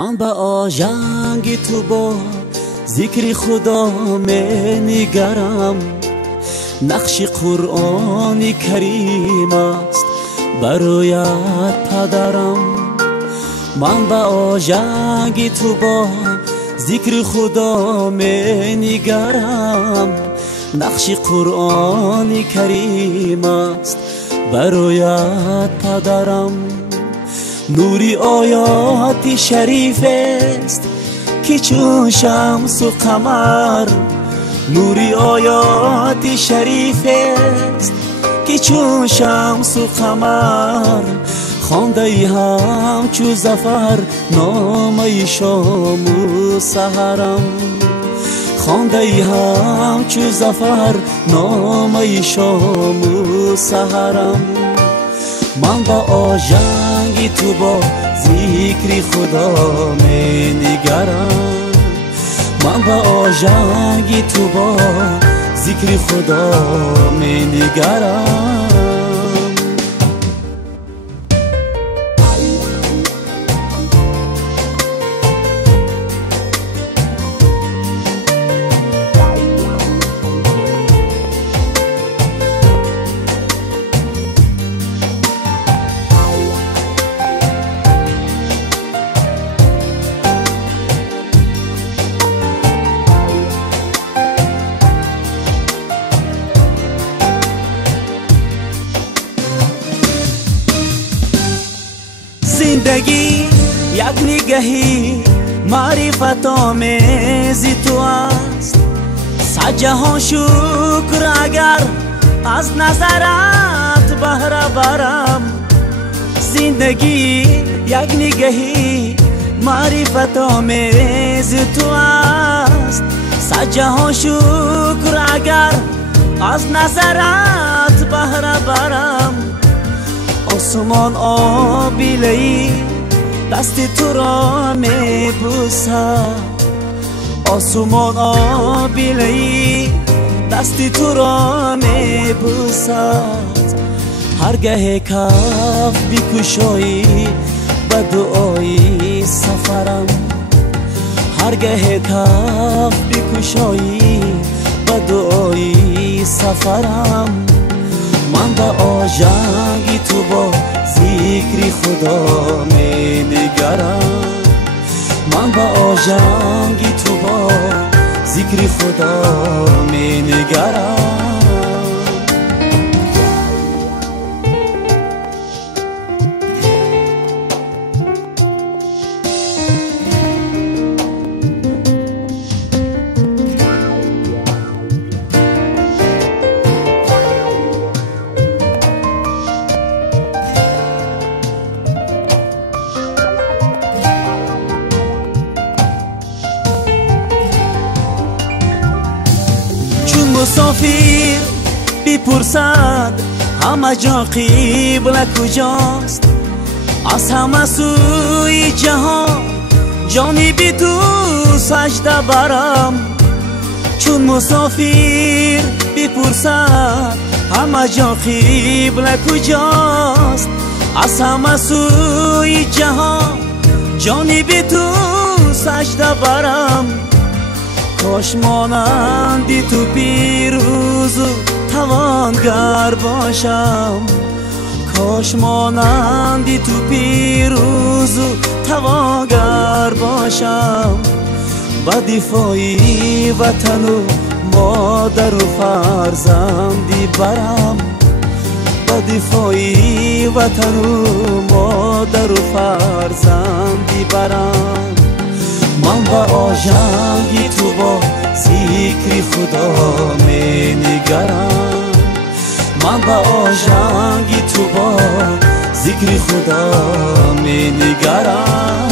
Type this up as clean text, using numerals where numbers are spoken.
من به آژنگ تو با ذکر خدا می نگرم. نقش قرآن کریم است برایت پدرم. من به آژنگ تو با ذکر خدا می نگرم. نقش قرآن کریم است برایت پدرم. نوری آیات شریف است که چون شمس و قمر. نوری آیات شریف است که چون شمس و قمر. خوانده ای همچو ظفر نامه شام و سحرم. خوانده ای همچو ظفر نامه شام و سحرم. من با آژنگ تو با ذکر خدا می نگرم. من با آژنگ تو با ذکر خدا می نگرم. زندگی یک نگهی معرفت آمیز تو است. صد جهان شکر اگر از نظرت بهره برم. زندگی یک نگهی معرفت آمیز تو است. صد جهان شکر اگر از نظرت بهره برم. آسمان آبیله‌ای دست تو را می بوسد. آسمان آبیله‌ای دست تو را می بوسد. هرگاه کف بکشایی به دعای سفرم. هرگاه کف بکشایی به دعای سفرم. من به آژنگ تو با ذکر خدا می نگرم. من به آژنگ تو با ذکر خدا می نگرم. مسافر بپرسد همه جا قبله کجاست. از همه سوی جهان جانب تو سجده برم. چون مسافر بپرسد همه جا قبله کجاست. از همه سوی جهان جانب تو سجده برم. کاش مانندی تو پیروز و توانگر باشم. کاش مانندی تو پیروز و توانگر باشم. با دفاعی وطن و مادر و فرزندی برم. با دفاعی وطن و مادر و فرزندی برم. من با آژنگ تو با ذکر خدا می نگرم. من با آژنگ تو با ذکر خدا می نگرم.